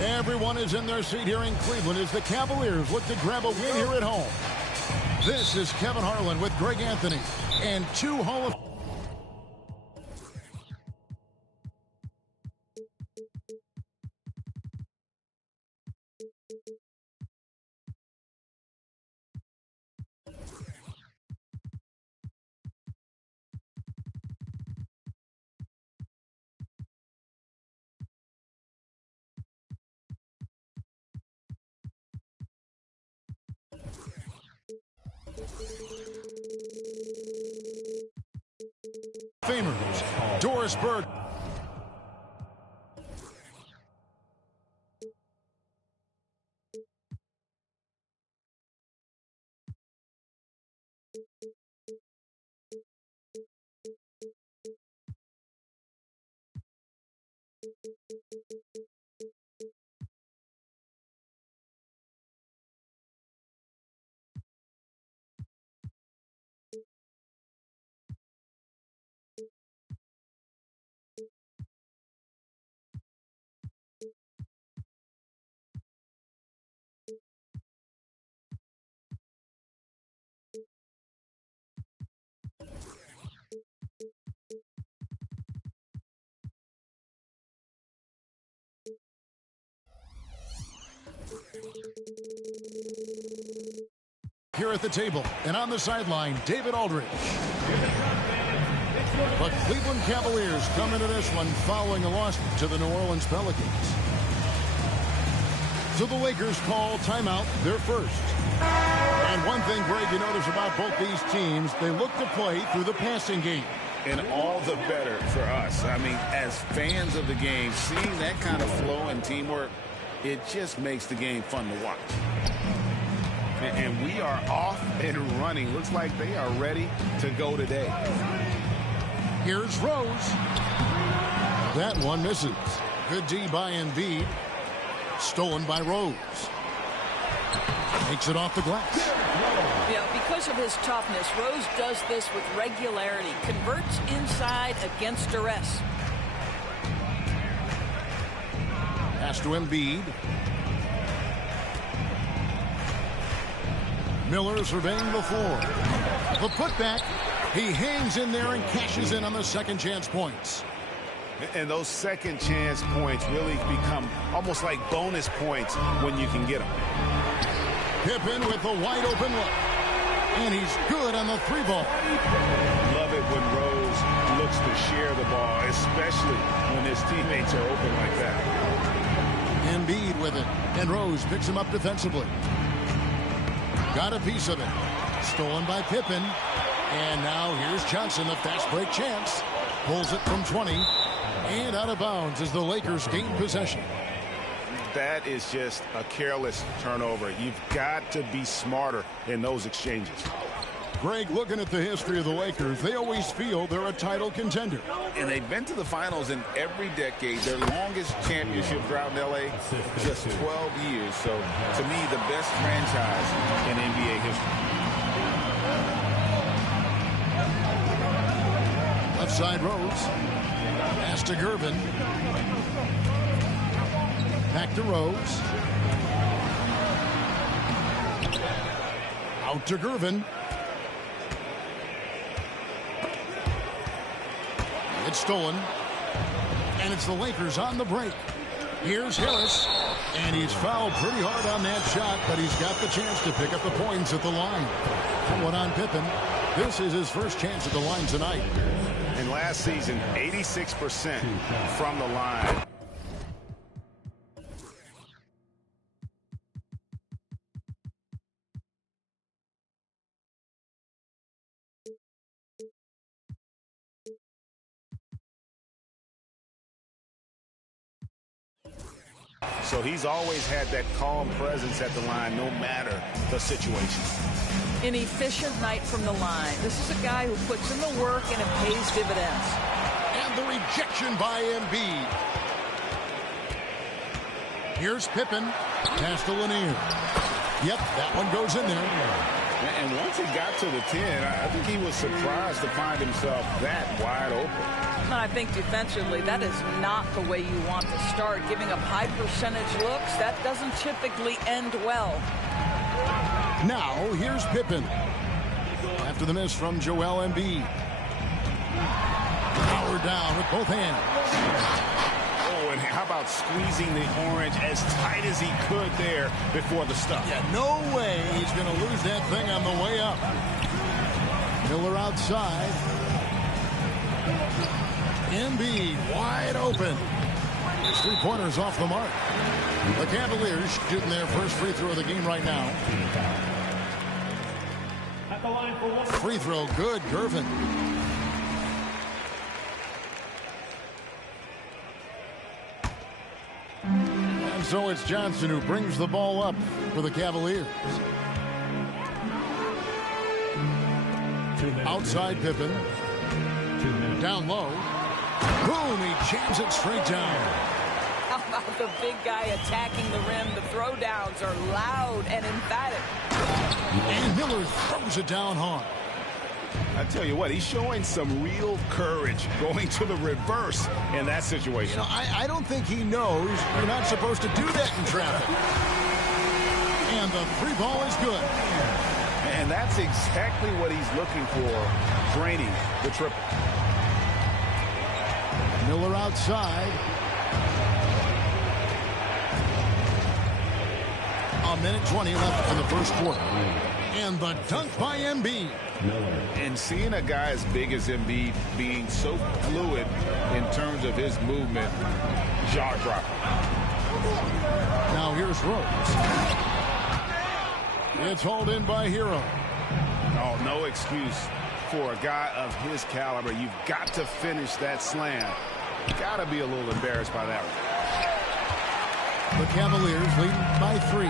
Everyone is in their seat here in Cleveland as the Cavaliers look to grab a win here at home. This is Kevin Harlan with Greg Anthony and two Hall of Famers, Doris Burke. Here at the table and on the sideline, David Aldridge. The Cleveland Cavaliers come into this one following a loss to the New Orleans Pelicans. So the Lakers call timeout, their first. And one thing, Greg, you notice about both these teams, they look to play through the passing game. And all the better for us. I mean, as fans of the game, seeing that kind of flow and teamwork, it just makes the game fun to watch. And we are off and running. Looks like they are ready to go today. Here's Rose. That one misses. Good D by Embiid. Stolen by Rose. Takes it off the glass. Yeah, because of his toughness, Rose does this with regularity. Converts inside against duress. Pass to Embiid. Miller surveying the floor. The putback. He hangs in there and cashes in on the second chance points. And those second chance points really become almost like bonus points when you can get them. Pippen with the wide open look. And he's good on the three ball. Love it when Rose looks to share the ball, especially when his teammates are open like that. Embiid with it. And Rose picks him up defensively. Got a piece of it. Stolen by Pippen. And now here's Johnson, the fast break chance. Pulls it from 20. And out of bounds as the Lakers gain possession. That is just a careless turnover. You've got to be smarter in those exchanges. Greg, looking at the history of the Lakers, they always feel they're a title contender. And they've been to the finals in every decade. Their longest championship drought in L.A., just 12 years. So, to me, the best franchise in NBA history. Left side Rose. Pass to Gervin. Back to Rose. Out to Gervin. It's stolen. And it's the Lakers on the break. Here's Harris. And he's fouled pretty hard on that shot, but he's got the chance to pick up the points at the line. One on Pippen. This is his first chance at the line tonight. And last season, 86% from the line. So he's always had that calm presence at the line, no matter the situation. An efficient night from the line. This is a guy who puts in the work and it pays dividends. And the rejection by Embiid. Here's Pippen. Pass to Lanier. Yep, that one goes in there. And once he got to the 10, I think he was surprised to find himself that wide open. I think defensively, that is not the way you want to start. Giving up high percentage looks, that doesn't typically end well. Now, here's Pippen. After the miss from Joel Embiid. Power down with both hands. Oh, and how about squeezing the orange as tight as he could there before the stuff? Yeah, no way he's going to lose that thing on the way up. Miller outside. Embiid wide open. His three-pointers off the mark. The Cavaliers shooting their first free throw of the game right now. Free throw good, Gervin. And so it's Johnson who brings the ball up for the Cavaliers. Outside Pippen. Down low. Boom, he jams it straight down. How about the big guy attacking the rim? The throwdowns are loud and emphatic. And Miller throws it down hard. I tell you what, he's showing some real courage going to the reverse in that situation. You know, I don't think he knows you're not supposed to do that in traffic. And the three ball is good. And that's exactly what he's looking for, draining the triple. Miller outside. A minute 20 left in the first quarter. And the dunk by Embiid. And seeing a guy as big as Embiid being so fluid in terms of his movement, jaw-dropping. Now here's Rose. It's hauled in by Hero. Oh, no excuse for a guy of his caliber. You've got to finish that slam. Got to be a little embarrassed by that one. The Cavaliers leading by 3.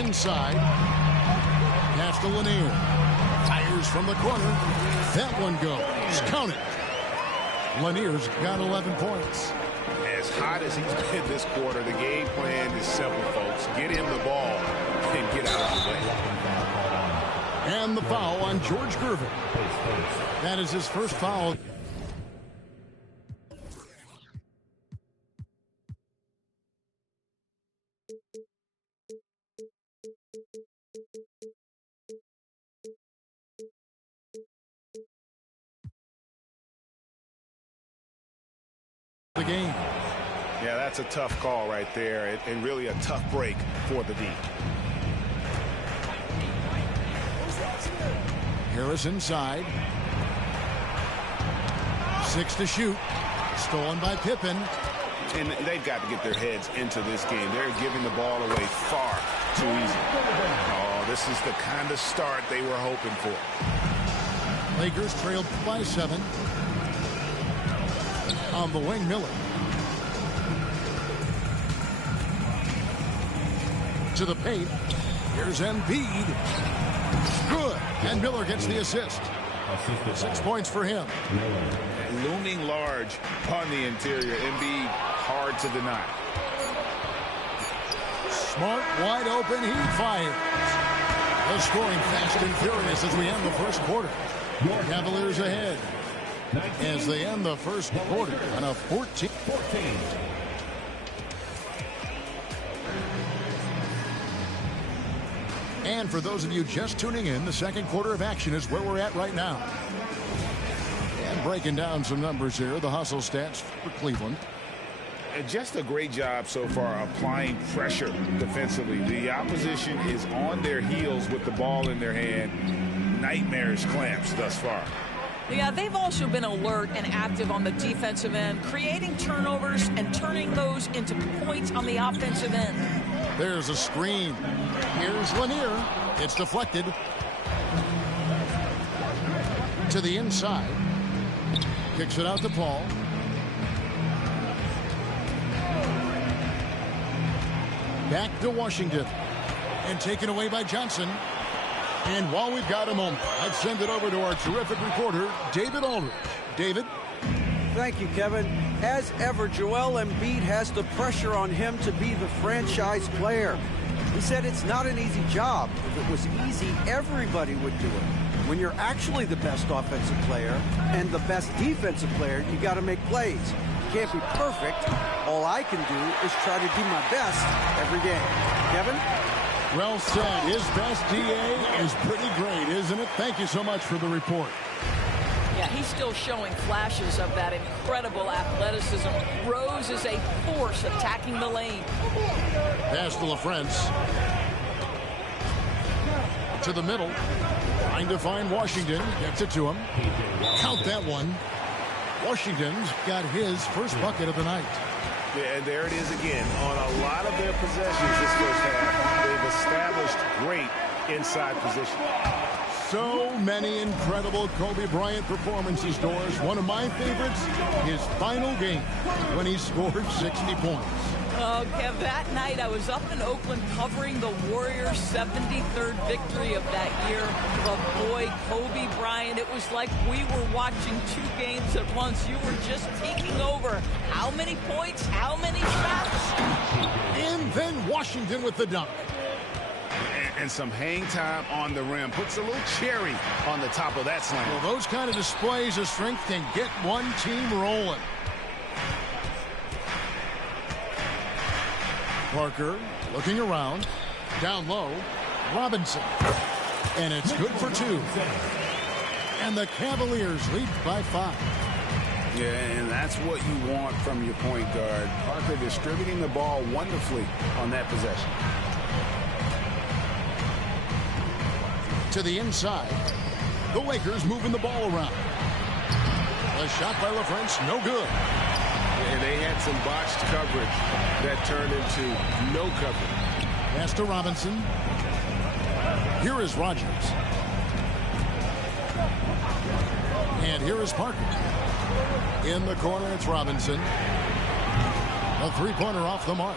Inside. Pass to Lanier. Fires from the corner. That one goes. Count it. Lanier's got 11 points. As hot as he's been this quarter, the game plan is simple, folks. Get him the ball and get out of the way. And the foul on George Gervin. That is his first foul. The game. Yeah, that's a tough call right there, and really a tough break for the D. Harris inside. 6 to shoot. Stolen by Pippen. And they've got to get their heads into this game. They're giving the ball away far too easy. Oh, this is the kind of start they were hoping for. Lakers trailed by 7. On the wing, Miller. To the paint. Here's Embiid. Good. And Miller gets the assist. 6 points for him. Looming large on the interior. Embiid hard to deny. Smart, wide open. He fires. The scoring fast and furious as we end the first quarter. Cavaliers ahead as they end the first quarter on a 14. And for those of you just tuning in, the second quarter of action is where we're at right now. And breaking down some numbers here, the hustle stats for Cleveland. Just a great job so far applying pressure defensively. The opposition is on their heels with the ball in their hand. Nightmares clamps thus far. Yeah, they've also been alert and active on the defensive end, creating turnovers and turning those into points on the offensive end. There's a screen. Here's Lanier. It's deflected. To the inside. Kicks it out to Paul. Back to Washington. And taken away by Johnson. And while we've got a moment, I'd send it over to our terrific reporter, David Aldridge. David? Thank you, Kevin. As ever, Joel Embiid has the pressure on him to be the franchise player. He said it's not an easy job. If it was easy, everybody would do it. When you're actually the best offensive player and the best defensive player, you got to make plays. You can't be perfect. All I can do is try to do my best every game. Kevin? Well said. His best DA is pretty great, isn't it? Thank you so much for the report. Yeah, he's still showing flashes of that incredible athleticism. Rose is a force attacking the lane. Pass to LaFrance. To the middle. Trying to find Washington. Gets it to him. Count that one. Washington's got his first bucket of the night. Yeah, and there it is again. On a lot of their possessions this first half, they've established great inside position. So many incredible Kobe Bryant performances, Doris. One of my favorites, his final game when he scored 60 points. Oh, Kev, that night I was up in Oakland covering the Warriors' 73rd victory of that year. But boy, Kobe Bryant, it was like we were watching two games at once. You were just peeking over. How many points? How many shots? And then Washington with the dunk. And some hang time on the rim. Puts a little cherry on the top of that slam. Well, those kind of displays of strength can get one team rolling. Parker looking around. Down low. Robinson. And it's good for two. And the Cavaliers lead by 5. Yeah, and that's what you want from your point guard. Parker distributing the ball wonderfully on that possession. To the inside. The Lakers moving the ball around. A shot by LaFrance, no good. And they had some botched coverage that turned into no coverage. Pass to Robinson. Here is Rogers. And here is Parker. In the corner, it's Robinson. A three-pointer off the mark.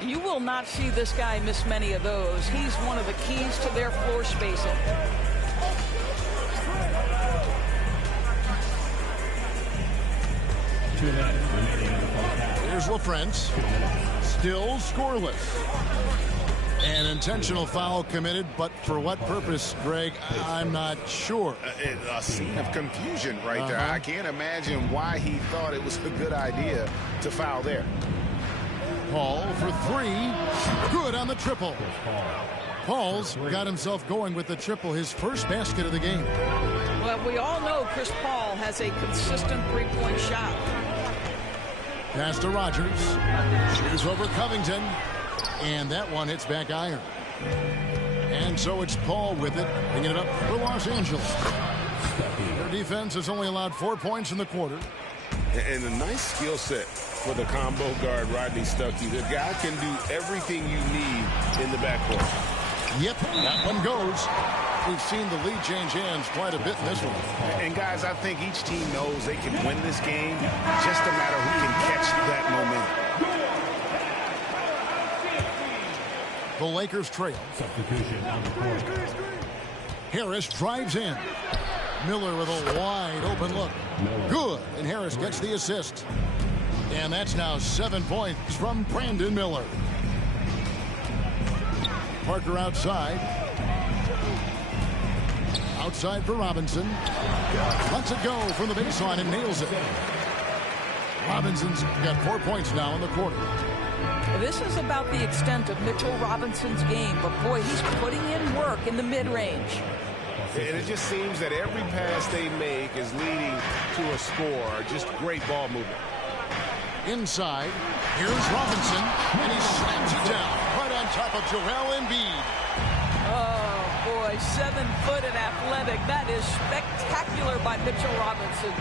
You will not see this guy miss many of those. He's one of the keys to their floor spacing. Here's LaFrance. Still scoreless. An intentional foul committed, but for what purpose, Greg? I'm not sure. A scene of confusion right there. I can't imagine why he thought it was a good idea to foul there. Paul for 3. Good on the triple. Paul's got himself going with the triple, his first basket of the game. Well, we all know Chris Paul has a consistent three-point shot. Pass to Rogers. Shoots over Covington. And that one hits back iron. And so it's Paul with it, bringing it up for Los Angeles. Their defense has only allowed 4 points in the quarter. And a nice skill set for the combo guard, Rodney Stuckey. The guy can do everything you need in the backcourt. Yep, that one goes. We've seen the lead change hands quite a bit in this one. And guys, I think each team knows they can win this game. Just a matter who can catch that momentum. The Lakers trail. Substitution on the court. Harris drives in. Miller with a wide open look. Good, and Harris gets the assist. And that's now 7 points from Brandon Miller. Parker outside. Outside for Robinson. Lets it go from the baseline and nails it. Robinson's got 4 points now in the quarter. This is about the extent of Mitchell Robinson's game, but boy, he's putting in work in the mid-range. And it just seems that every pass they make is leading to a score. Just great ball movement. Inside, here's Robinson, and he slams it down right on top of Joel Embiid. Oh, boy, 7 foot and athletic. That is spectacular by Mitchell Robinson.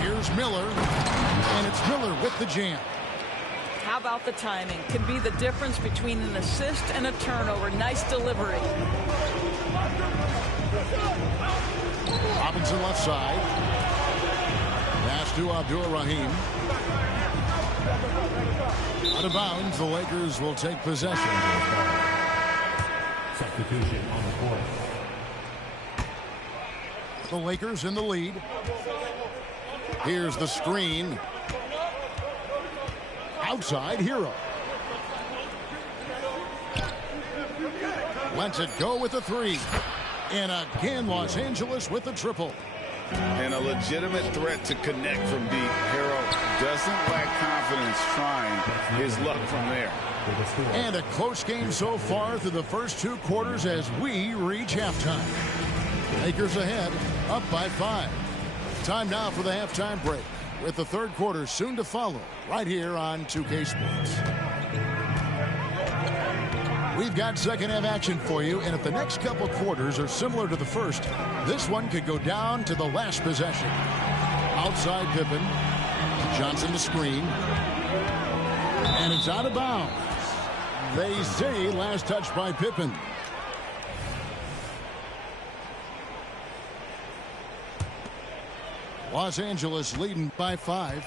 Here's Miller, and it's Miller with the jam. How about the timing? Can be the difference between an assist and a turnover. Nice delivery. Robinson left side. Pass to Abdul-Rahim. Out of bounds, the Lakers will take possession. Substitution on the court. The Lakers in the lead. Here's the screen. Outside Hero. Lets it go with a three. And again, Los Angeles with a triple. And a legitimate threat to connect from deep. Hero doesn't lack confidence trying his luck from there. And a close game so far through the first 2 quarters as we reach halftime. Lakers ahead, up by 5. Time now for the halftime break, with the third quarter soon to follow, right here on 2K Sports. We've got second half action for you, and if the next couple quarters are similar to the first, this one could go down to the last possession. Outside Pippen. Johnson to screen. And it's out of bounds. They say last touch by Pippen. Los Angeles leading by 5.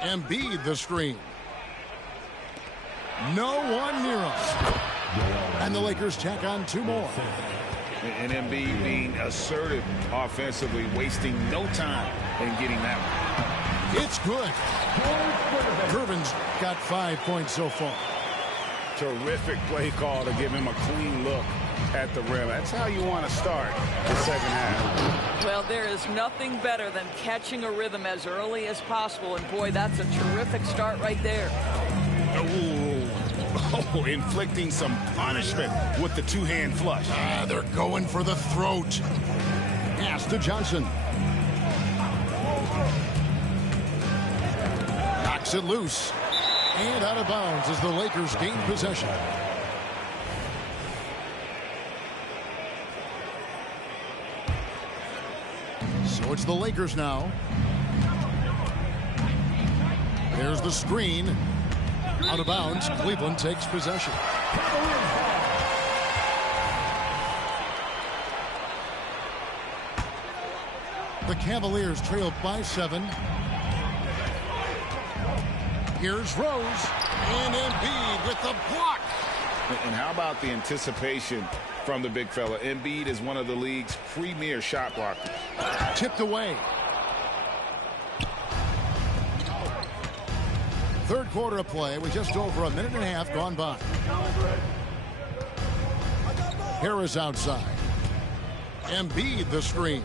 Embiid the screen. No one near us. And the Lakers tack on 2 more. And Embiid being assertive offensively, wasting no time in getting that one. It's good. Irvin's got 5 points so far. Terrific play call to give him a clean look at the rim. That's how you want to start the second half. Well, there is nothing better than catching a rhythm as early as possible. And, boy, that's a terrific start right there. Oh, inflicting some punishment with the 2-hand flush. They're going for the throat. Pass to Johnson. Knocks it loose. And out of bounds as the Lakers gain possession. So it's the Lakers now. There's the screen. Out of bounds. Cleveland takes possession. The Cavaliers trail by 7. Here's Rose. And Embiid with the block. And how about the anticipation from the big fella? Embiid is one of the league's premier shot blockers. Tipped away. Third quarter of play with just over a minute and a half gone by. Harris outside. Embiid the screen.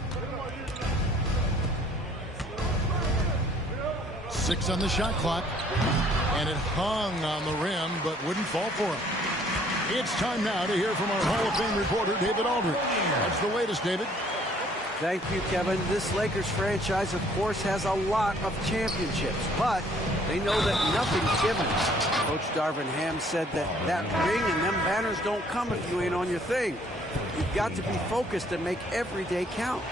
6 on the shot clock. And it hung on the rim but wouldn't fall for him. It's time now to hear from our Hall of Fame reporter, David Aldridge. That's the latest, David. Thank you, Kevin. This Lakers franchise, of course, has a lot of championships, but they know that nothing's given. Coach Darvin Ham said that ring and them banners don't come if you ain't on your thing. You've got to be focused and make every day count.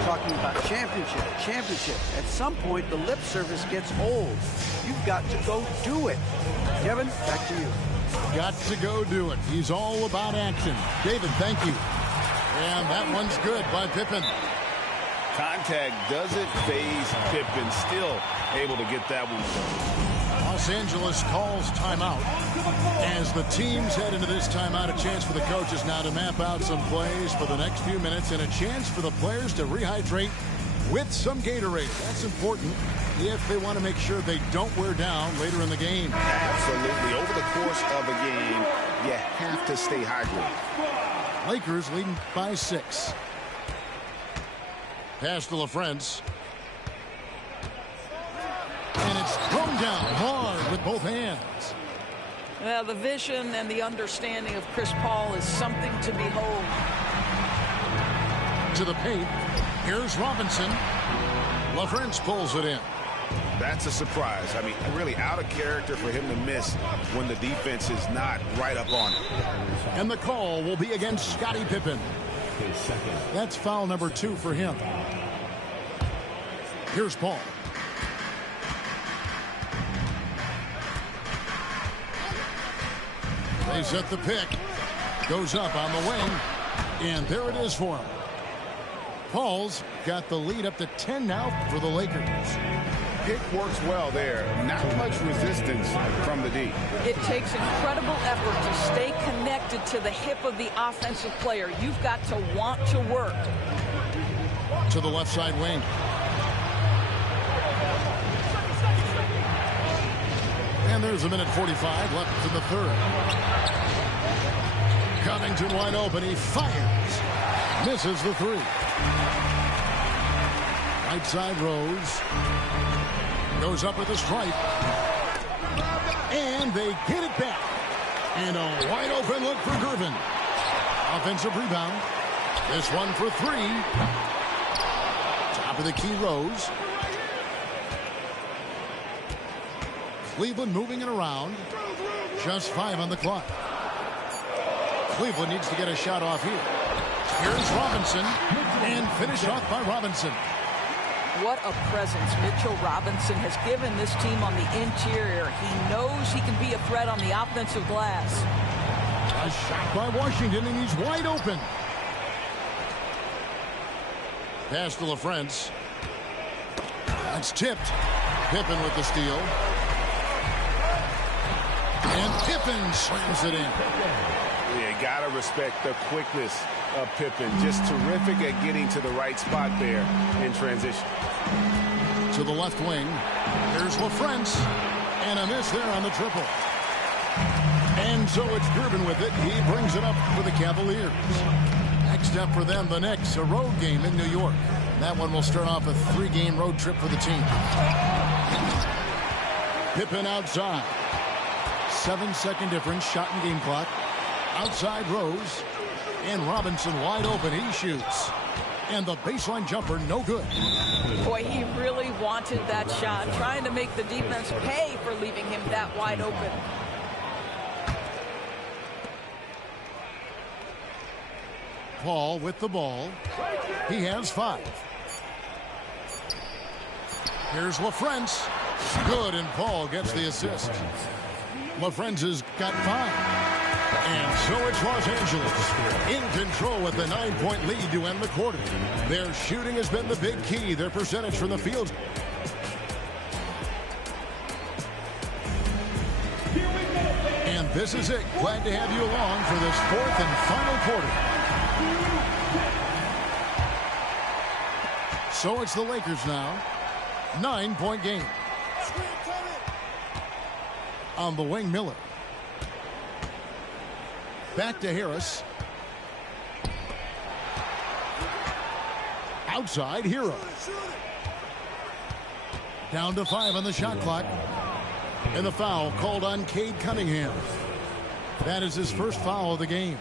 Talking about championship. At some point, the lip service gets old. You've got to go do it. Kevin, back to you. Got to go do it. He's all about action. David, thank you. And that one's good by Pippen. Contact doesn't phase Pippen. Still able to get that one done. Los Angeles calls timeout. As the teams head into this timeout, a chance for the coaches now to map out some plays for the next few minutes and a chance for the players to rehydrate with some Gatorade. That's important if they want to make sure they don't wear down later in the game. Absolutely. Over the course of a game, you have to stay hydrated. Lakers leading by 6. Pass to LaFrance. And it's thrown down hard with both hands. Well, the vision and the understanding of Chris Paul is something to behold. To the paint. Here's Robinson. LaFrance pulls it in. That's a surprise. I mean, really out of character for him to miss when the defense is not right up on him. And the call will be against Scottie Pippen. That's foul number 2 for him. Here's Paul. They set the pick. Goes up on the wing. And there it is for him. Paul's got the lead up to 10 now for the Lakers. Pick works well there. Not much resistance from the D. It takes incredible effort to stay connected to the hip of the offensive player. You've got to want to work. To the left side wing. And there's a minute 45 left in the third. Covington wide open. He fires. Misses the three. Right side Rose. Goes up with a stripe. And they get it back. And a wide open look for Gervin. Offensive rebound. This one for three. Top of the key, Rose. Cleveland moving it around. Just 5 on the clock. Cleveland needs to get a shot off here. Here's Robinson. And finished off by Robinson. What a presence Mitchell Robinson has given this team on the interior. He knows he can be a threat on the offensive glass. A shot by Washington, and he's wide open. Pass to LaFrance. That's tipped. Pippen with the steal. And Pippen slams it in. Yeah, gotta respect the quickness of Pippen. Just terrific at getting to the right spot there in transition. To the left wing. Here's LaFrance. And a miss there on the triple. And so it's Gervin with it. He brings it up for the Cavaliers. Next up for them, the Knicks, a road game in New York. That one will start off a 3-game road trip for the team. Pippen outside. 7-second difference, shot and game clock. Outside Rose. And Robinson wide open. He shoots. And the baseline jumper, no good. Boy, he really wanted that shot, trying to make the defense pay for leaving him that wide open. Paul with the ball. He has 5. Here's LaFrance. Good, and Paul gets the assist. LaFrance has got 5. And so it's Los Angeles in control with the 9-point lead to end the quarter. Their shooting has been the big key. Their percentage from the field. And this is it. Glad to have you along for this 4th and final quarter. So it's the Lakers now. 9-point game. On the wing, Miller. Back to Harris. Outside, Hero. Down to 5 on the shot clock. And the foul called on Cade Cunningham. That is his first foul of the game.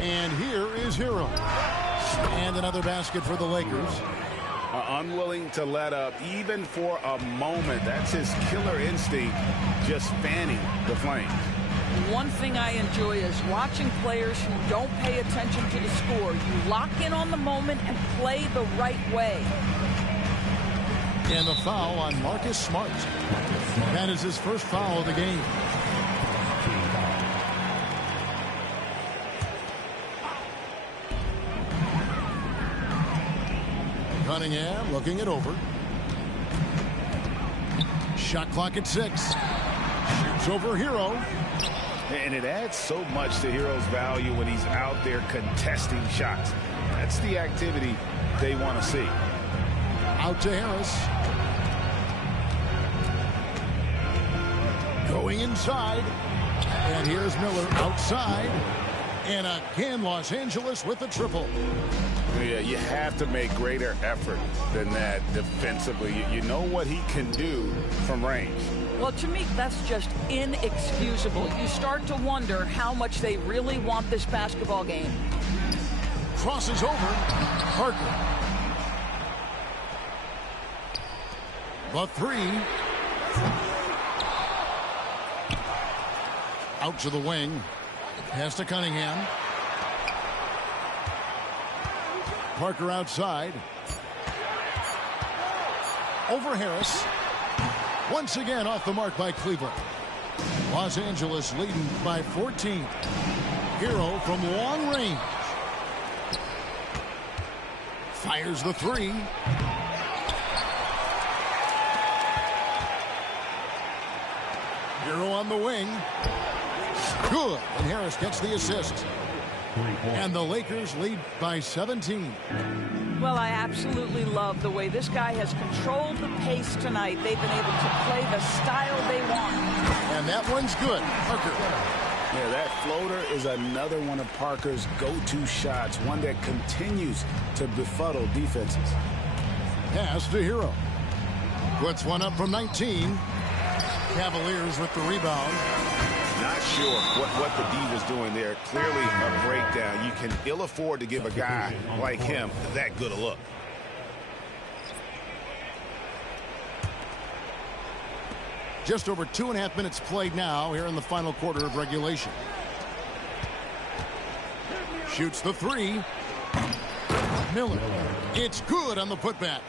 And here is Hero. And another basket for the Lakers. Unwilling to let up even for a moment. That's his killer instinct, just fanning the flames. One thing I enjoy is watching players who don't pay attention to the score. You lock in on the moment and play the right way. And the foul on Marcus Smart. That is his first foul of the game. Cunningham looking it over. Shot clock at 6. Shoots over Hero. And it adds so much to Hero's value when he's out there contesting shots. That's the activity they want to see. Out to Harris. Going inside. And here's Miller outside. And again, Los Angeles with the triple. Yeah, you have to make greater effort than that defensively. You know what he can do from range. Well, to me, that's just inexcusable. You start to wonder how much they really want this basketball game. Crosses over. Parker. The 3. Out to the wing. Pass to Cunningham. Parker outside. Over Harris. Once again off the mark by Cleveland. Los Angeles leading by 14. Hero from long range. Fires the 3. Hero on the wing. Good. And Harris gets the assist. And the Lakers lead by 17. Well, I absolutely love the way this guy has controlled the pace tonight. They've been able to play the style they want. And that one's good. Parker. Yeah, that floater is another one of Parker's go-to shots, one that continues to befuddle defenses. Pass to Hero. Puts one up from 19. Cavaliers with the rebound. Not sure what the D was doing there. Clearly a breakdown. You can ill afford to give a guy like him that good a look. Just over 2.5 minutes played now here in the final quarter of regulation. Shoots the three. Miller. It's good on the putback.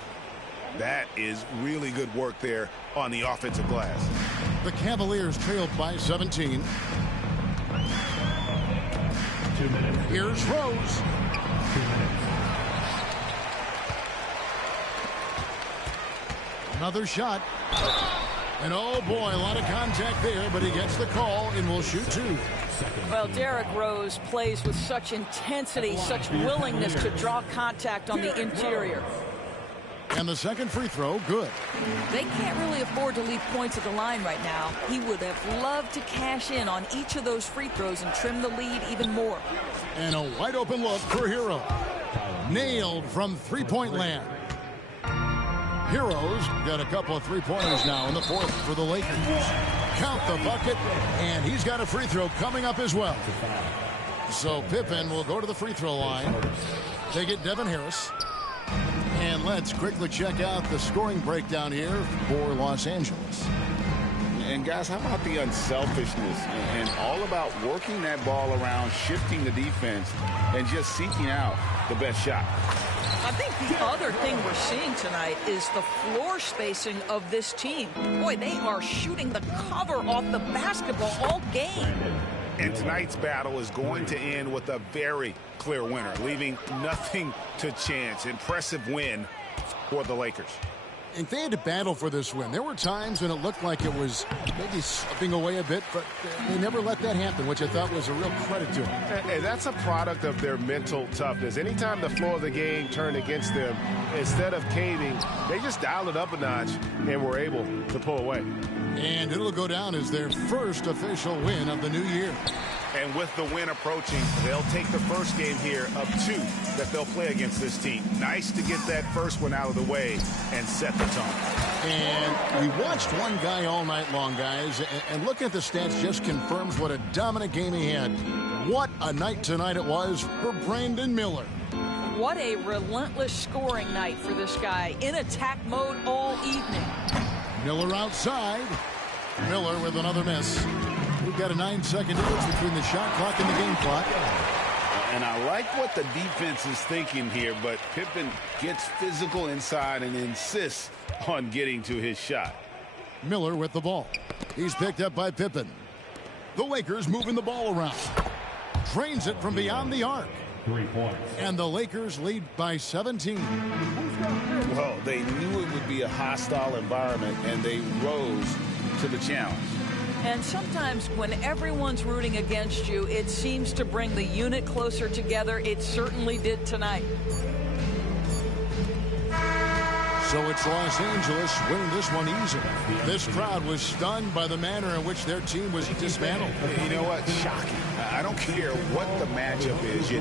That is really good work there on the offensive glass. The Cavaliers trailed by 17. 2 minutes. Here's Rose. 2 minutes. Another shot. And oh boy, a lot of contact there, but he gets the call and will shoot two. Well, Derrick Rose plays with such intensity, such willingness to draw contact on the interior. And the second free throw, good. They can't really afford to leave points at the line right now. He would have loved to cash in on each of those free throws and trim the lead even more. And a wide open look for Hero. Nailed from three-point land. Hero's got a couple of three-pointers now in the fourth for the Lakers. Count the bucket, and he's got a free throw coming up as well. So Pippen will go to the free throw line. They get Devin Harris. And let's quickly check out the scoring breakdown here for Los Angeles. And guys, how about the unselfishness and all about working that ball around, shifting the defense, and just seeking out the best shot? I think the other thing we're seeing tonight is the floor spacing of this team. Boy, they are shooting the cover off the basketball all game. And tonight's battle is going to end with a very clear winner, leaving nothing to chance. Impressive win for the Lakers. And they had to battle for this win. There were times when it looked like it was maybe slipping away a bit, but they never let that happen, which I thought was a real credit to them. And that's a product of their mental toughness. Anytime the floor of the game turned against them, instead of caving, they just dialed it up a notch and were able to pull away. And it'll go down as their first official win of the new year. And with the win approaching, they'll take the first game here of 2 that they'll play against this team. Nice to get that first one out of the way and set the tone. And we watched one guy all night long, guys, and looking at the stats just confirms what a dominant game he had. What a night tonight it was for Brandon Miller. What a relentless scoring night for this guy, in attack mode all evening. Miller outside. Miller with another miss. We've got a 9-second difference between the shot clock and the game clock. And I like what the defense is thinking here, but Pippen gets physical inside and insists on getting to his shot. Miller with the ball. He's picked up by Pippen. The Lakers moving the ball around. Drains it from beyond the arc. 3 points. And the Lakers lead by 17. Well, they knew it would be a hostile environment, and they rose to the challenge. And sometimes when everyone's rooting against you, it seems to bring the unit closer together. It certainly did tonight. So it's Los Angeles winning this one easily. This crowd was stunned by the manner in which their team was dismantled. You know what? Shocking. I don't care what the matchup is.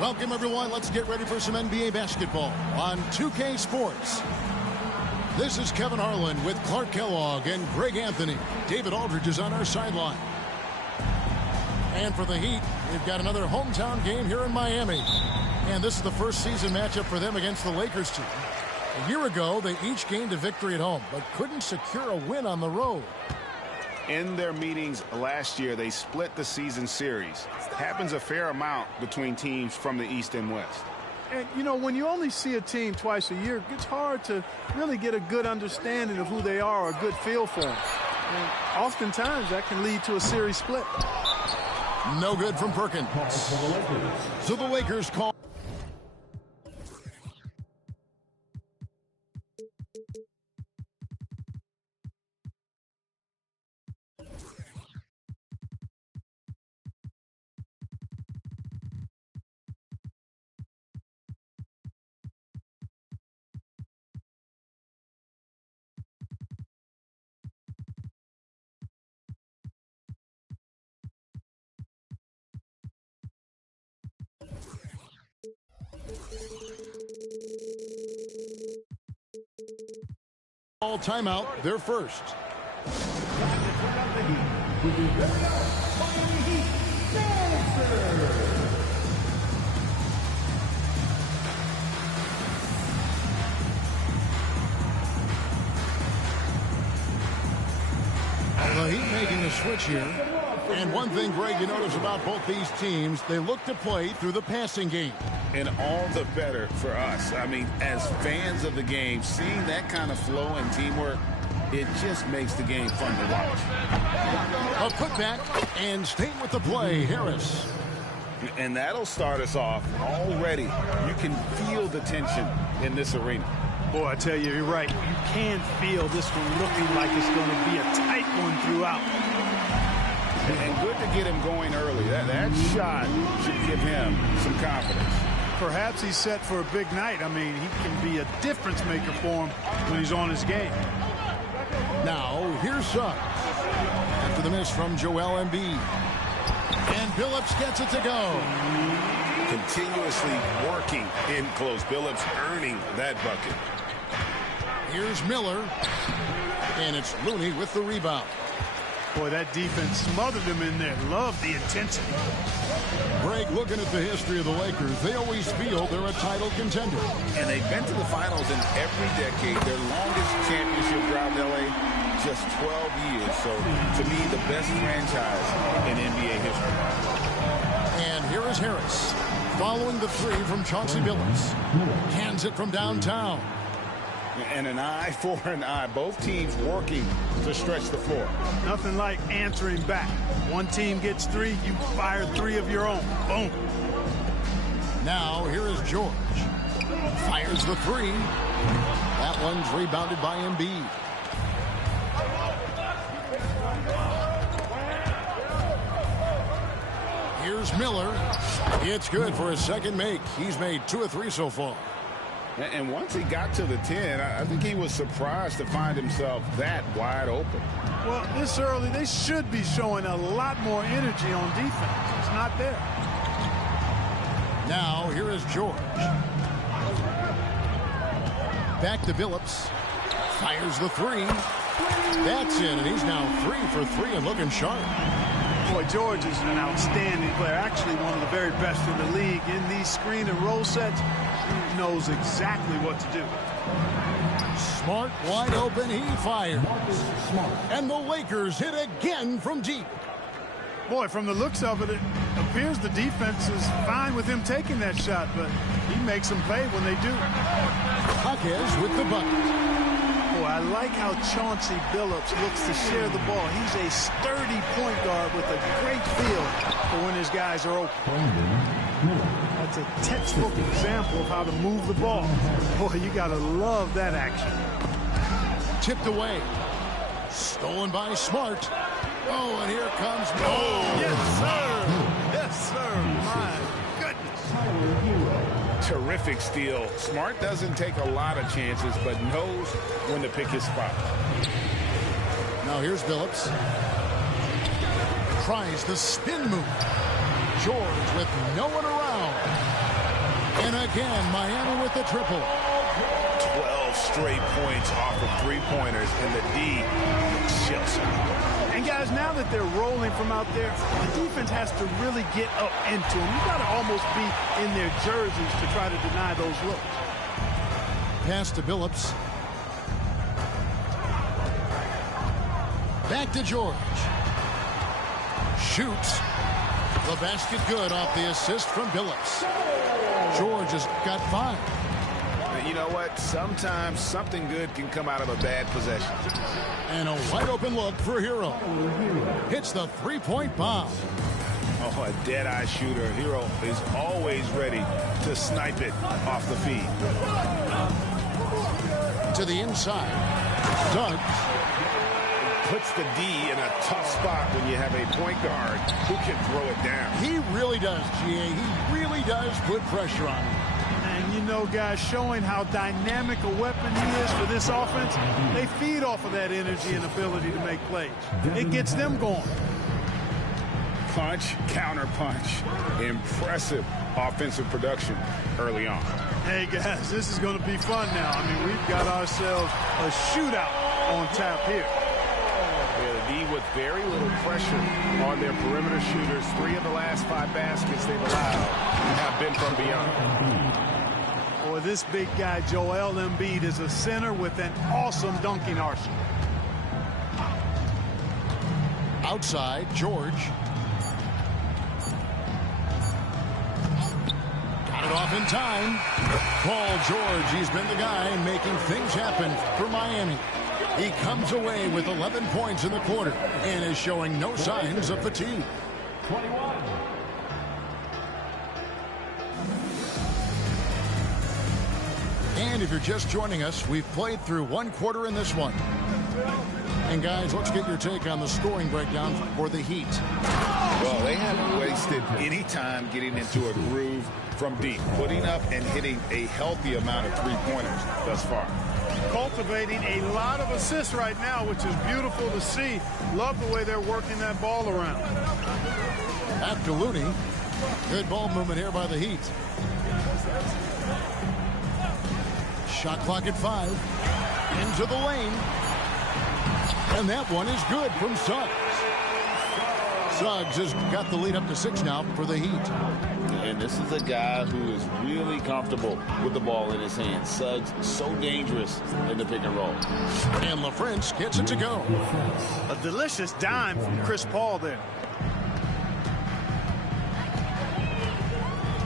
Welcome, everyone. Let's get ready for some NBA basketball on 2K Sports. This is Kevin Harlan with Clark Kellogg and Greg Anthony. David Aldridge is on our sideline. And for the Heat, we've got another hometown game here in Miami. And this is the first season matchup for them against the Lakers team. A year ago, they each gained a victory at home, but couldn't secure a win on the road. In their meetings last year, they split the season series. Happens a fair amount between teams from the East and West. And, you know, when you only see a team twice a year, it's hard to really get a good understanding of who they are or a good feel for them. And oftentimes, that can lead to a series split. No good from Perkins. So the Lakers call. All timeout, they're first. The Heat making a switch here. And one thing, Greg, you notice about both these teams, they look to play through the passing game. And all the better for us. I mean, as fans of the game, seeing that kind of flow and teamwork, it just makes the game fun to watch. A putback and staying with the play, Harris. And that'll start us off already. You can feel the tension in this arena. Boy, I tell you, you're right. You can feel this one looking like it's going to be a tight one throughout. And good to get him going early. That shot should give him some confidence. Perhaps he's set for a big night. I mean, he can be a difference maker for him when he's on his game. Now, here's Suggs. After the miss from Joel Embiid. And Billups gets it to go. Continuously working in close. Billups earning that bucket. Here's Miller. And it's Looney with the rebound. Boy, that defense smothered him in there. Love the intensity. Greg, looking at the history of the Lakers, they always feel they're a title contender. And they've been to the finals in every decade. Their longest championship drought in L.A., just 12 years. So, to me, the best franchise in NBA history. And here is Harris, following the three from Chauncey Billups. Cans it from downtown. And an eye for an eye. Both teams working to stretch the floor. Nothing like answering back. One team gets three, you fire three of your own. Boom. Now, here is George. Fires the three. That one's rebounded by Embiid. Here's Miller. It's good for his second make. He's made 2 of 3 so far. And once he got to the 10, I think he was surprised to find himself that wide open. Well, this early, they should be showing a lot more energy on defense. It's not there. Now, here is George. Back to Billups. Fires the three. That's in, and he's now 3 for 3 and looking sharp. Boy, George is an outstanding player. Actually, one of the very best in the league. In these screen and roll sets, he knows exactly what to do. Smart, wide open, he fires. And the Lakers hit again from deep. Boy, from the looks of it, it appears the defense is fine with him taking that shot, but he makes them pay when they do. Jaquez with the bucket. Boy, I like how Chauncey Billups looks to share the ball. He's a sturdy point guard. guard with a great feel for when his guys are open. That's a textbook example of how to move the ball. Boy, you got to love that action. Tipped away. Stolen by Smart. Oh, and here comes... Oh, yes, sir. Yes, sir. My goodness. Terrific steal. Smart doesn't take a lot of chances, but knows when to pick his spot. Now here's Billups. Tries the spin move. George with no one around. And again, Miami with the triple. 12 straight points off of three-pointers, and the D looks shell-shocked. And guys, now that they're rolling from out there, the defense has to really get up into them. You got to almost be in their jerseys to try to deny those looks. Pass to Billups. Back to George. Shoots. The basket good off the assist from Billups. George has got 5. You know what? Sometimes something good can come out of a bad possession. And a wide open look for Hero. Hits the three-point bomb. Oh, a dead-eye shooter. Hero is always ready to snipe it off the feed. To the inside. Suggs. Puts the D in a tough spot when you have a point guard who can throw it down. He really does, GA. He really does put pressure on him. And you know, guys, showing how dynamic a weapon he is for this offense, they feed off of that energy and ability to make plays. It gets them going. Punch, counter punch. Impressive offensive production early on. Hey, guys, this is going to be fun now. I mean, we've got ourselves a shootout on tap here. The D with very little pressure on their perimeter shooters. 3 of the last 5 baskets they've allowed have been from beyond. Boy, this big guy, Joel Embiid, is a center with an awesome dunking arsenal. Outside, George. Got it off in time. Paul George, he's been the guy making things happen for Miami. He comes away with 11 points in the quarter and is showing no signs of fatigue. 21. And if you're just joining us, we've played through 1 quarter in this one. And guys, let's get your take on the scoring breakdown for the Heat. Well, they haven't wasted any time getting into a groove from deep, putting up and hitting a healthy amount of three-pointers thus far. Cultivating a lot of assists right now, which is beautiful to see. Love the way they're working that ball around. After Looney, good ball movement here by the Heat. Shot clock at 5. Into the lane. And that one is good from Suggs. Suggs has got the lead up to 6 now for the Heat. And this is a guy who is really comfortable with the ball in his hands. Suggs so dangerous in the pick and roll. And LaFrance gets it to go. A delicious dime from Chris Paul there.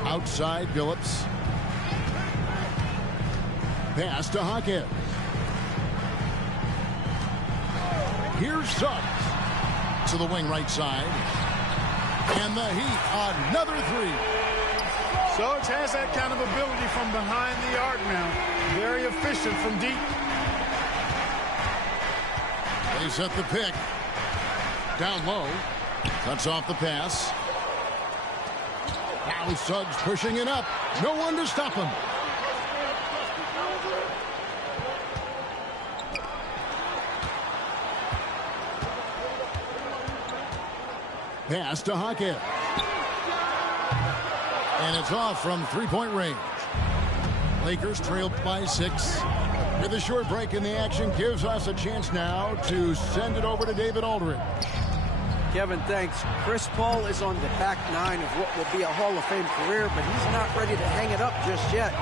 Outside, Billups. Pass to Hawkins. Here's Suggs to the wing right side. And the Heat, another 3. Suggs has that kind of ability from behind the arc now. Very efficient from deep. They set the pick. Down low. Cuts off the pass. Now Suggs pushing it up. No one to stop him. Pass to Hawkins. And it's off from three-point range. Lakers trailed by 6. With a short break in the action gives us a chance now to send it over to David Aldridge. Kevin, thanks. Chris Paul is on the back 9 of what will be a Hall of Fame career, but he's not ready to hang it up just yet.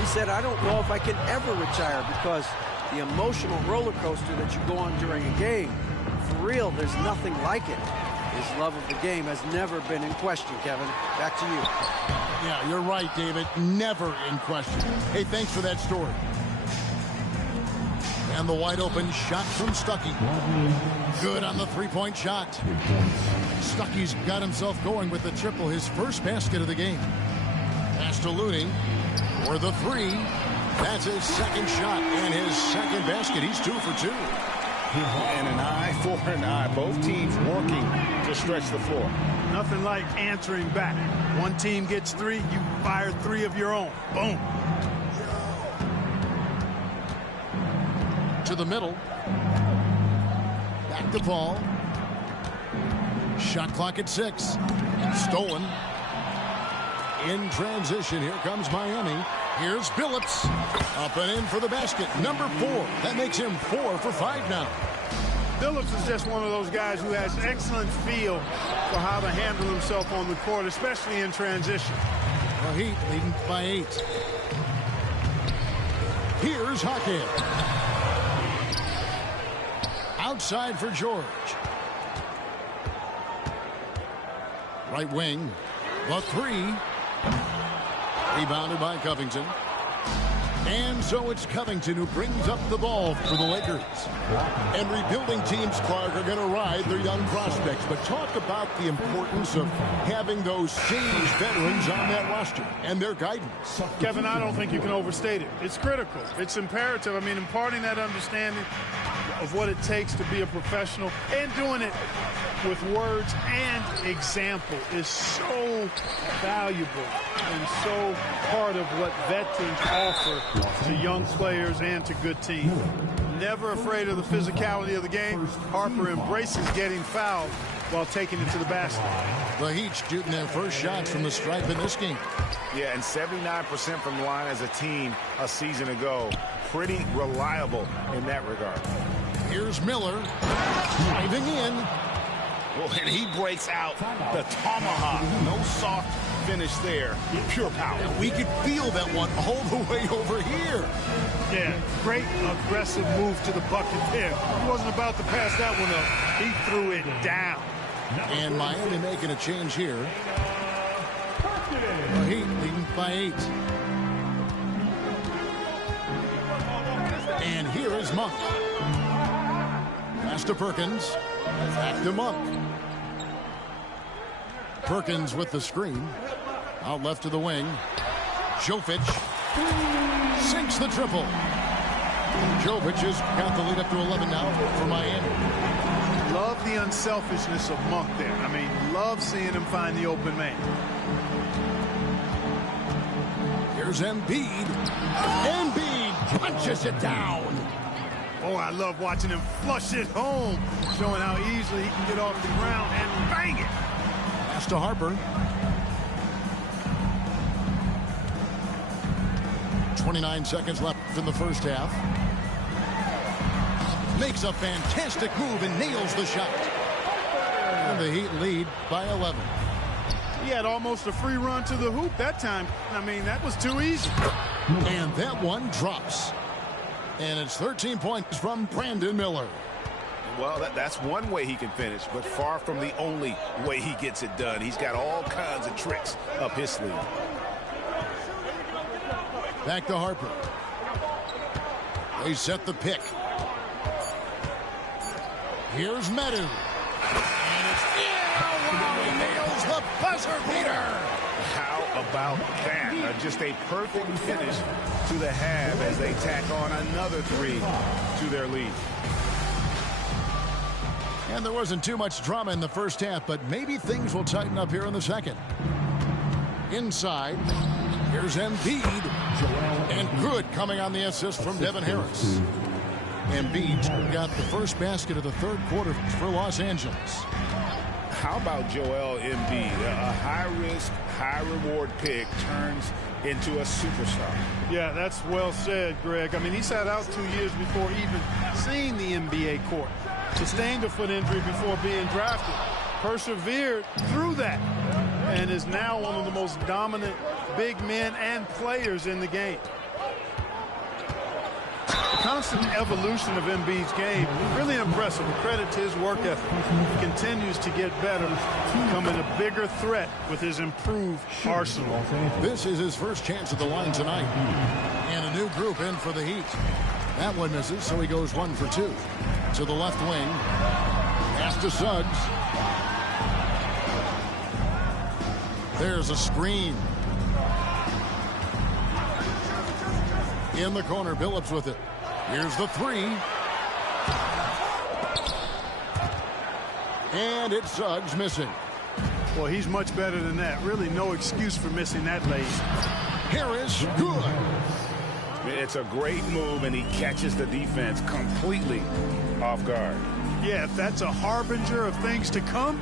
He said, I don't know if I can ever retire because the emotional roller coaster that you go on during a game, for real, there's nothing like it. His love of the game has never been in question, Kevin. Back to you. Yeah, you're right, David. Never in question. Hey, thanks for that story. And the wide open shot from Stuckey. Good on the three-point shot. Stuckey's got himself going with the triple, his first basket of the game. Pass to Looney for the three. That's his second shot and his second basket. He's 2 for 2. And an eye for an eye. Both teams working to stretch the floor. Nothing like answering back. One team gets 3, you fire 3 of your own. Boom. To the middle. Back to Paul. Shot clock at 6. Stolen. In transition, here comes Miami. Here's Billups. Up and in for the basket. Number 4. That makes him 4 for 5 now. Phillips is just one of those guys who has excellent feel for how to handle himself on the court, especially in transition. The Heat leading by 8. Here's Hackett. Outside for George. Right wing. The 3. Rebounded by Covington. And so it's Covington who brings up the ball for the Lakers. And rebuilding teams, Clark, are going to ride their young prospects. But talk about the importance of having those seasoned veterans on that roster and their guidance. Kevin, I don't think you can overstate it. It's critical. It's imperative. I mean, imparting that understanding of what it takes to be a professional and doing it with words and example is so valuable and so part of what veterans offer to young players and to good teams. Never afraid of the physicality of the game. Harper embraces getting fouled while taking it to the basket. The Heat shooting their first shots from the stripe in this game. Yeah, and 79% from the line as a team a season ago. Pretty reliable in that regard. Here's Miller driving in. Well, and he breaks out the tomahawk. No soft finish there. Pure power. We could feel that one all the way over here. Yeah, great aggressive move to the bucket there. He wasn't about to pass that one up. He threw it down. And Miami making a change here. The Heat leading by 8. And here is Monk. Pass to Perkins. Back to Monk. Perkins with the screen. Out left to the wing. Jovic sinks the triple. Jovic has got the lead up to 11 now for Miami. Love the unselfishness of Monk there. I mean, love seeing him find the open man. Here's Embiid. Embiid punches it down. Oh, I love watching him flush it home, showing how easily he can get off the ground and bang it. Pass to Harper. 29 seconds left in the first half. Makes a fantastic move and nails the shot. And the Heat lead by 11. He had almost a free run to the hoop that time. I mean, that was too easy. And that one drops. And it's 13 points from Brandon Miller. Well, that's one way he can finish, but far from the only way he gets it done. He's got all kinds of tricks up his sleeve. Back to Harper. They set the pick. Here's Medu. And it's he nails the buzzer beater. How about that? Just a perfect finish to the half as they tack on another 3 to their lead. And there wasn't too much drama in the first half, but maybe things will tighten up here in the second. Inside, here's Embiid. And good coming on the assist from Devin Harris. Embiid got the first basket of the third quarter for Los Angeles. How about Joel Embiid? A high-risk, high-reward pick turns into a superstar. Yeah, that's well said, Greg. I mean, he sat out 2 years before even seeing the NBA court. Sustained a foot injury before being drafted. Persevered through that. And is now one of the most dominant big men and players in the game. The constant evolution of Embiid's game, really impressive. A credit to his work ethic. He continues to get better, becoming a bigger threat with his improved arsenal. This is his first chance at the line tonight. And a new group in for the Heat. That one misses, so he goes 1 for 2. To the left wing. Pass to Suggs. There's a screen. In the corner, Billups with it. Here's the 3. And it's Suggs missing. Well, he's much better than that. Really no excuse for missing that late. Harris, good. It's a great move, and he catches the defense completely off guard. Yeah, if that's a harbinger of things to come,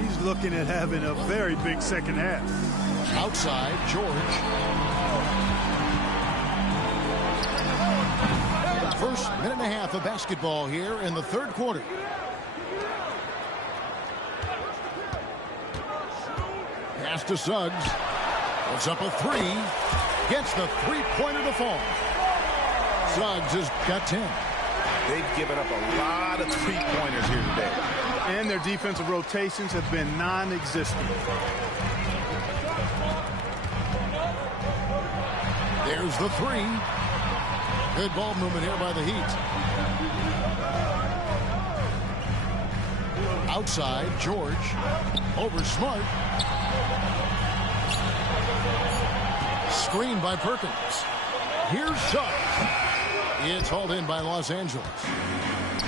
he's looking at having a very big second half. Outside, George. First minute and a half of basketball here in the third quarter. Pass to Suggs. Puts up a 3. Gets the three-pointer to fall. Suggs has got 10. They've given up a lot of three-pointers here today. And their defensive rotations have been non-existent. There's the 3. Good ball movement here by the Heat. Outside, George. Over Smart. Screen by Perkins. Here's Suggs. It's hauled in by Los Angeles.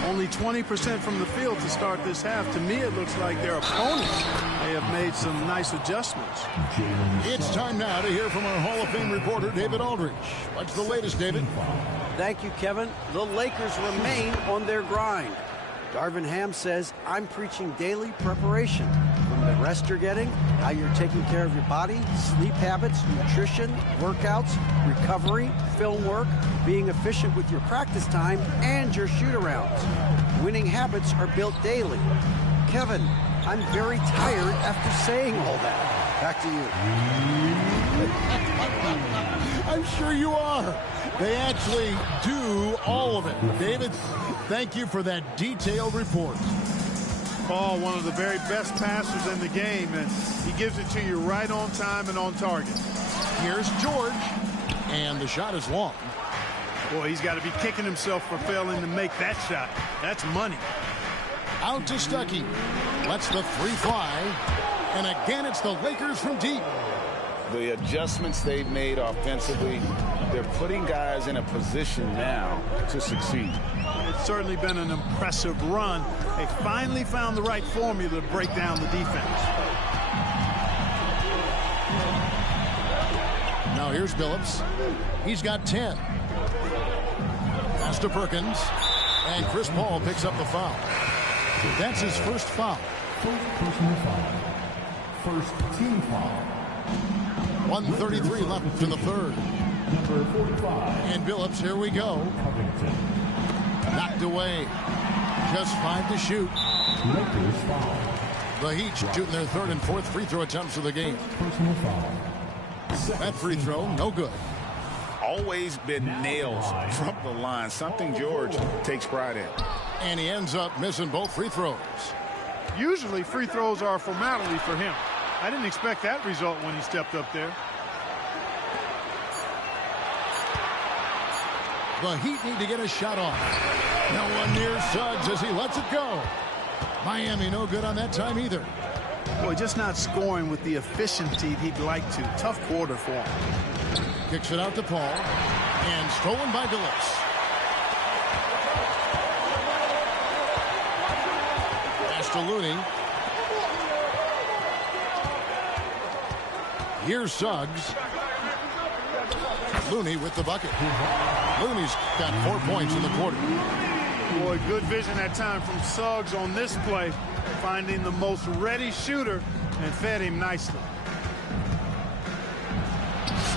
Only 20% from the field to start this half. To me, it looks like their opponents may have made some nice adjustments. It's time now to hear from our Hall of Fame reporter, David Aldridge. What's the latest, David? Thank you, Kevin. The Lakers remain on their grind. Darvin Ham says, I'm preaching daily preparation. From the rest you're getting, how you're taking care of your body, sleep habits, nutrition, workouts, recovery, film work, being efficient with your practice time, and your shoot-arounds. Winning habits are built daily. Kevin, I'm very tired after saying all that. Back to you. I'm sure you are. They actually do all of it. David, thank you for that detailed report. Paul, one of the very best passers in the game, and he gives it to you right on time and on target. Here's George, and the shot is long. Boy, he's got to be kicking himself for failing to make that shot. That's money. Out to Stuckey. Lets the 3 fly. And again, it's the Lakers from deep. The adjustments they've made offensively, they're putting guys in a position now to succeed. It's certainly been an impressive run. They finally found the right formula to break down the defense. Now here's Billups. He's got 10. Pass to Perkins. And Chris Paul picks up the foul. That's his first foul. First personal foul. First team foul. 1:33 left in the third. Number 45. And Billups, here we go. Covington. Knocked away. Just 5 to shoot. Lakers foul. The Heat shooting their third and fourth free throw attempts of the game. Personal foul. That free throw, no good. Always been nails from the line, something George takes pride in. And he ends up missing both free throws. Usually free throws are a formality for him. I didn't expect that result when he stepped up there. The Heat need to get a shot off. No one near Suggs as he lets it go. Miami no good on that time either. Boy, just not scoring with the efficiency he'd like to. Tough quarter for him. Kicks it out to Paul. And stolen by Billups. Pass to Looney. Here's Suggs. Looney with the bucket. Looney's got 4 points in the quarter. Boy, good vision that time from Suggs on this play, finding the most ready shooter and fed him nicely.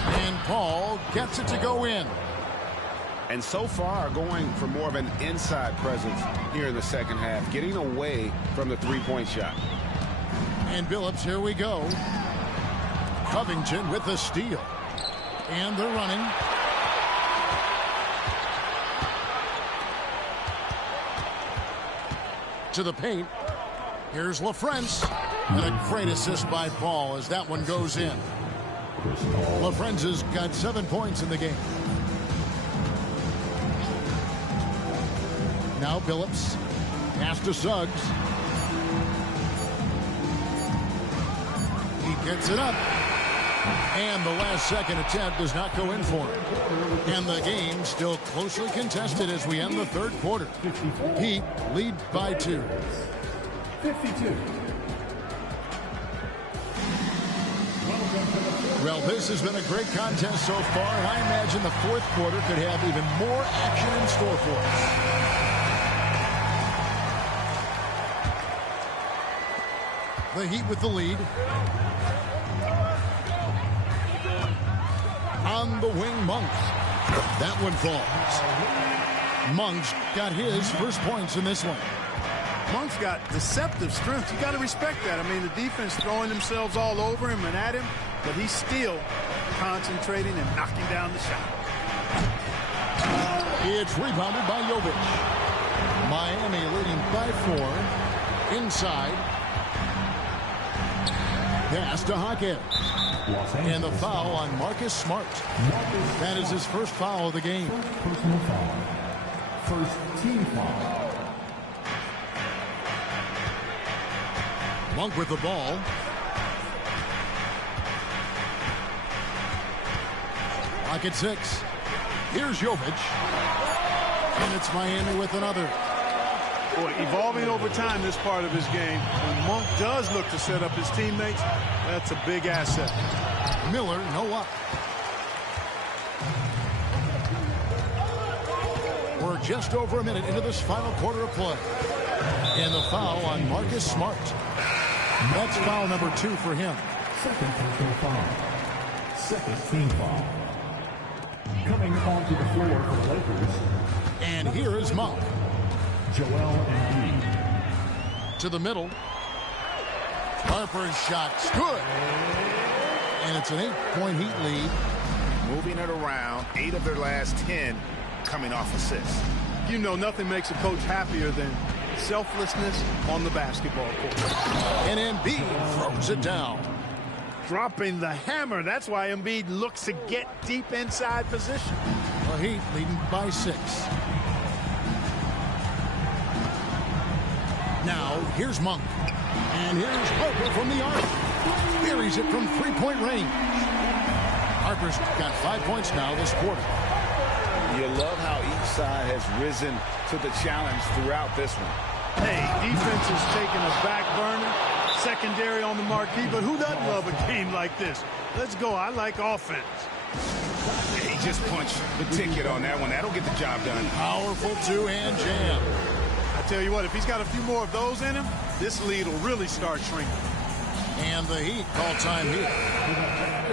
And Paul gets it to go in. And so far going for more of an inside presence here in the second half, getting away from the three-point shot. And Billups, here we go. Covington with the steal. And they're running. To the paint. Here's LaFrance. And a great assist by Paul as that one goes in. LaFrance has got 7 points in the game. Now Billups. Pass to Suggs. He gets it up. And the last second attempt does not go in for him. And the game still closely contested as we end the third quarter. Heat lead by 2. 52. Well, this has been a great contest so far, and I imagine the fourth quarter could have even more action in store for us. The Heat with the lead. On the wing, Monks. That one falls. Monks got his first points in this one. Monk's got deceptive strength. You got to respect that. I mean, the defense throwing themselves all over him and at him, but he's still concentrating and knocking down the shot. It's rebounded by Jovic. Miami leading by 4. Inside. Pass to Hawkins. And the foul on Marcus Smart. That is his first foul of the game. Personal foul. First team foul. Monk with the ball. Clock at 6. Here's Jovic. And it's Miami with another. Boy, evolving over time this part of his game. When Monk does look to set up his teammates, that's a big asset. Miller, no up. We're just over a minute into this final quarter of play. And the foul on Marcus Smart. That's foul number 2 for him. Second personal foul. Second team foul. Coming onto the floor for the Lakers. And here is Monk. Joel Embiid. To the middle. Harper's shot's good. And it's an 8-point Heat lead. Moving it around. 8 of their last 10 coming off assists. You know, nothing makes a coach happier than selflessness on the basketball court. And Embiid throws it down. Dropping the hammer. That's why Embiid looks to get deep inside position. The Heat leading by 6. Now, here's Monk. And here's Harper from the arc. Buries it from 3-point range. Harper's got 5 points now this quarter. You love how each side has risen to the challenge throughout this one. Hey, defense is taking a back burner. Secondary on the marquee, but who doesn't love a game like this? Let's go. I like offense. He just punched the ticket on that one. That'll get the job done. Powerful two-hand jam. I tell you what, if he's got a few more of those in him, this lead will really start shrinking. And the Heat call time here.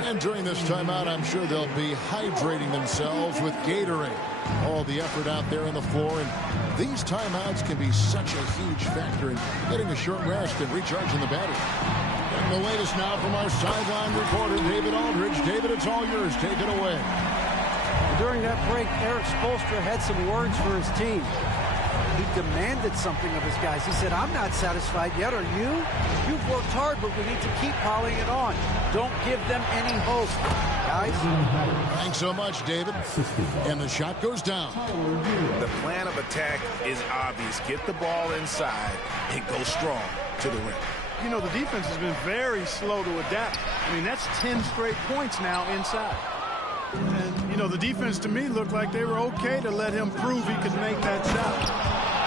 And during this timeout, I'm sure they'll be hydrating themselves with Gatorade. All the effort out there on the floor, and these timeouts can be such a huge factor in getting a short rest and recharging the battery. And the latest now from our sideline reporter, David Aldridge. David, it's all yours. Take it away. During that break, Eric Spoelstra had some words for his team. He demanded something of his guys. He said, I'm not satisfied yet. Are you? You've worked hard, but we need to keep piling it on. Don't give them any hope, guys. Thanks so much, David. And the shot goes down. The plan of attack is obvious. Get the ball inside and go strong to the rim. You know, the defense has been very slow to adapt. I mean, that's 10 straight points now inside. And, you know, the defense to me looked like they were okay to let him prove he could make that shot.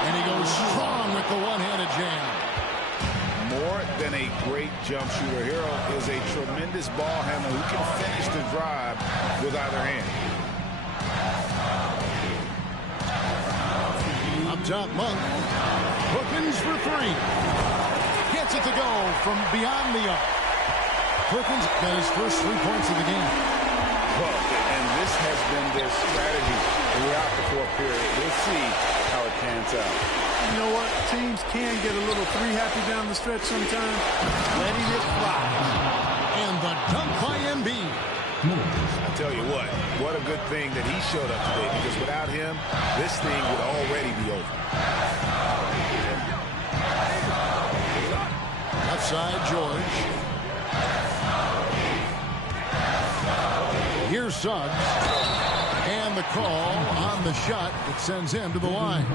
And he goes strong with the one-handed jam. More than a great jump shooter, Hero is a tremendous ball handler who can finish the drive with either hand. Up top, Monk. Perkins for 3. Gets it to go from beyond the arc. Perkins got his first 3 points of the game. Well, and this has been their strategy throughout the fourth period. We'll see how it pans out. You know what? Teams can get a little three-happy down the stretch sometimes. Letting it fly. And the dunk by Embiid. I tell you what a good thing that he showed up today, because without him, this thing would already be over. Left side, George. Here's Suggs. And the call on the shot that sends him to the line.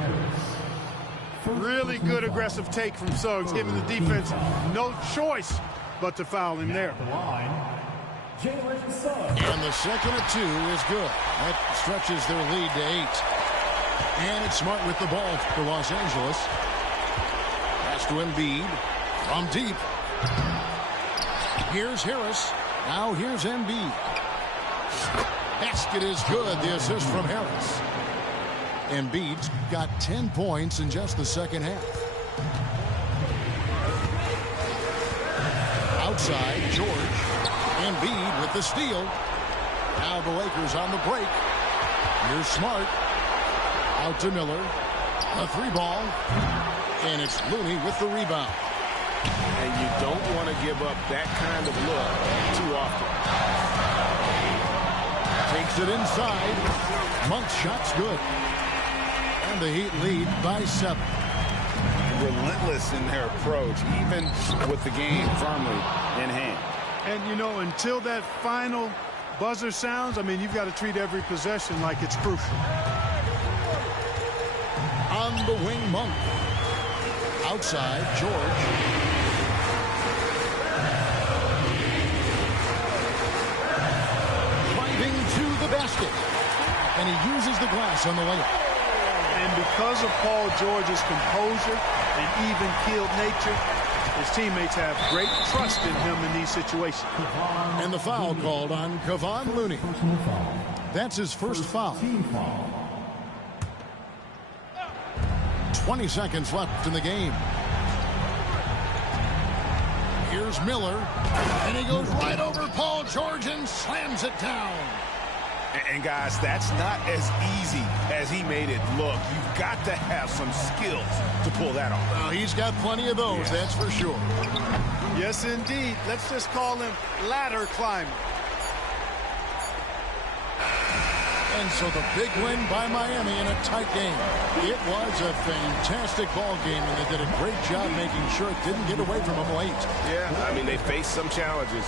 Really good aggressive take from Suggs, giving the defense no choice but to foul him there. And the second of 2 is good. That stretches their lead to 8. And it's Smart with the ball for Los Angeles. Pass to Embiid from deep. Here's Harris. Now here's Embiid. Basket is good. The assist from Harris. Embiid's got 10 points in just the second half. Outside, George. Embiid with the steal. Now the Lakers on the break. Here's Smart. Out to Miller. A 3-ball. And it's Looney with the rebound. And you don't want to give up that kind of look too often. Takes it inside. Monk's shot's good. And the Heat lead by 7. Relentless in their approach, even with the game firmly in hand. And, you know, until that final buzzer sounds, I mean, you've got to treat every possession like it's crucial. On the wing, Monk. Outside, George. Driving to the basket. And he uses the glass on the layup. And because of Paul George's composure and even-keeled nature, his teammates have great trust in him in these situations. And the foul called on Kevon Looney. That's his first foul. 20 seconds left in the game. Here's Miller. And he goes right over Paul George and slams it down. And guys, that's not as easy as he made it look. You've got to have some skills to pull that off. Well, he's got plenty of those, that's for sure. Yes, indeed. Let's just call him ladder climber. And so the big win by Miami in a tight game. It was a fantastic ball game, and they did a great job making sure it didn't get away from them late. Yeah, I mean, they faced some challenges.